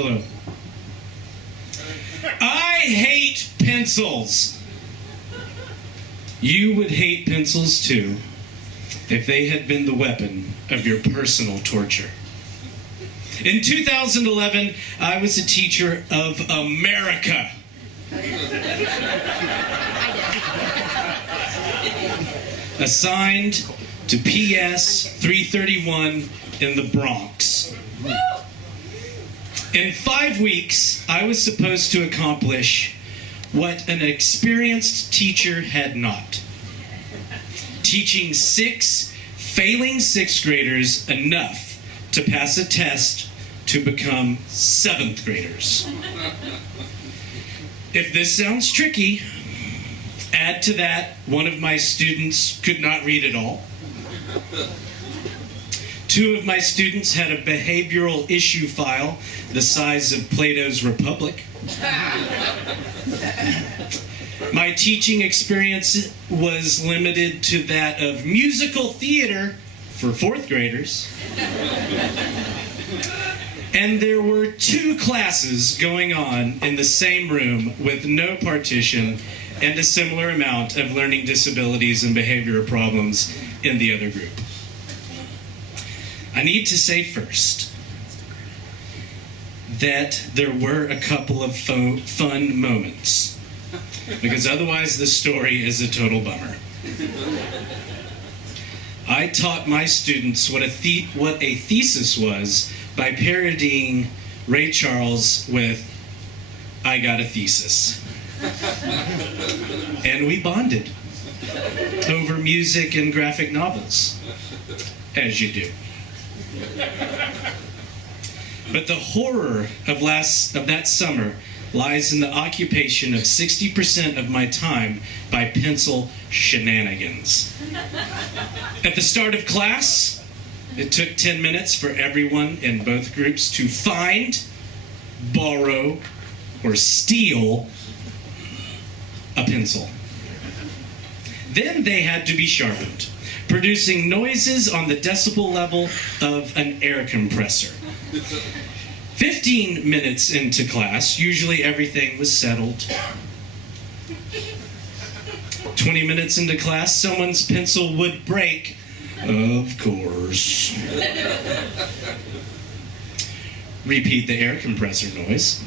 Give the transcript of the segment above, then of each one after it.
Hello. I hate pencils. You would hate pencils too if they had been the weapon of your personal torture. In 2011, I was a teacher of America. Assigned to PS 331 in the Bronx. In 5 weeks, I was supposed to accomplish what an experienced teacher had not. Teaching 6 failing 6th graders enough to pass a test to become 7th graders. If this sounds tricky, add to that one of my students could not read at all. 2 of my students had a behavioral issue file the size of Plato's Republic. My teaching experience was limited to that of musical theater for 4th graders. And there were 2 classes going on in the same room with no partition and a similar amount of learning disabilities and behavioral problems in the other group. I need to say first that there were a couple of fun moments, because otherwise this story is a total bummer. I taught my students what a thesis was by parodying Ray Charles with "I Got a Thesis." And we bonded over music and graphic novels, as you do. But the horror of that summer lies in the occupation of 60% of my time by pencil shenanigans. At the start of class, it took 10 minutes for everyone in both groups to find, borrow, or steal a pencil. Then they had to be sharpened, producing noises on the decibel level of an air compressor. 15 minutes into class, usually everything was settled. 20 minutes into class, someone's pencil would break. Of course. Repeat the air compressor noise.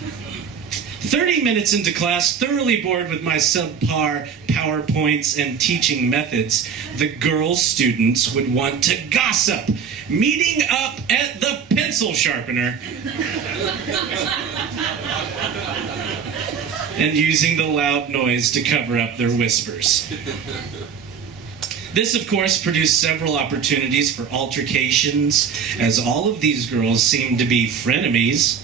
30 minutes into class, thoroughly bored with my subpar PowerPoints and teaching methods, the girl students would want to gossip, meeting up at the pencil sharpener and using the loud noise to cover up their whispers. This, of course, produced several opportunities for altercations, as all of these girls seemed to be frenemies.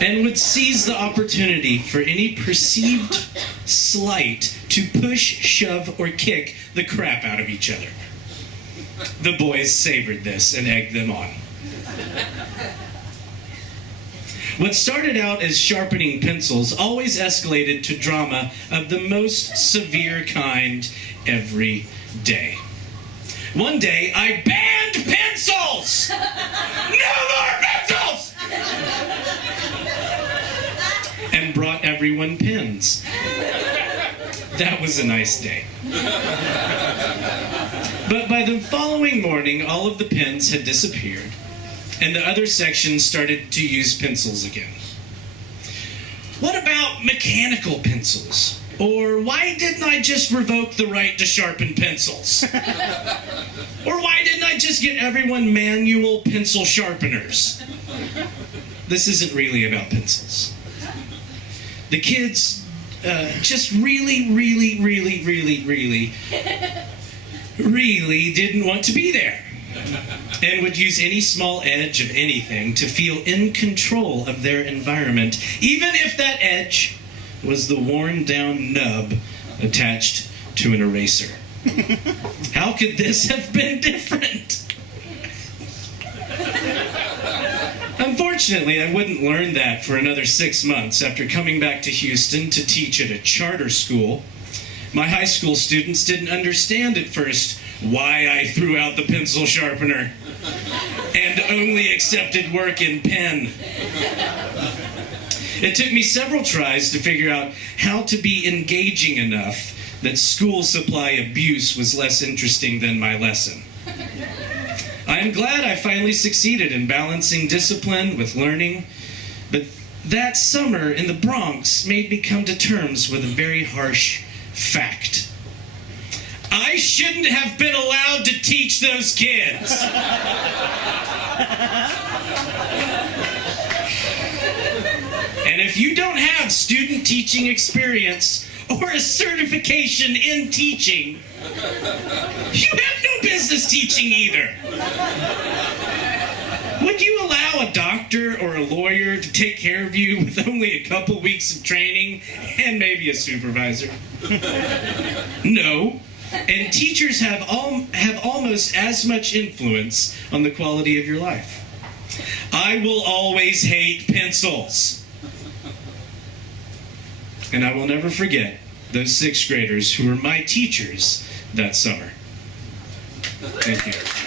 And would seize the opportunity for any perceived slight to push, shove, or kick the crap out of each other. The boys savored this and egged them on. What started out as sharpening pencils always escalated to drama of the most severe kind every day. One day, I banned pencils! No more pencils! And brought everyone pens. That was a nice day. But by the following morning, all of the pens had disappeared, and the other sections started to use pencils again. What about mechanical pencils? Or why didn't I just revoke the right to sharpen pencils? Or why didn't I just get everyone manual pencil sharpeners? This isn't really about pencils. The kids just really didn't want to be there, and would use any small edge of anything to feel in control of their environment, even if that edge was the worn down nub attached to an eraser. How could this have been different? Unfortunately, I wouldn't learn that for another 6 months after coming back to Houston to teach at a charter school. My high school students didn't understand at first why I threw out the pencil sharpener. and only accepted work in pen. It took me several tries to figure out how to be engaging enough that school supply abuse was less interesting than my lesson. I am glad I finally succeeded in balancing discipline with learning, but that summer in the Bronx made me come to terms with a very harsh fact. I shouldn't have been allowed to teach those kids. And if you don't have student teaching experience or a certification in teaching, you have no business teaching either. Would you allow a doctor or a lawyer to take care of you with only a couple weeks of training and maybe a supervisor? No. And teachers have almost as much influence on the quality of your life. I will always hate pencils. And I will never forget those sixth graders who were my teachers that summer. Thank you.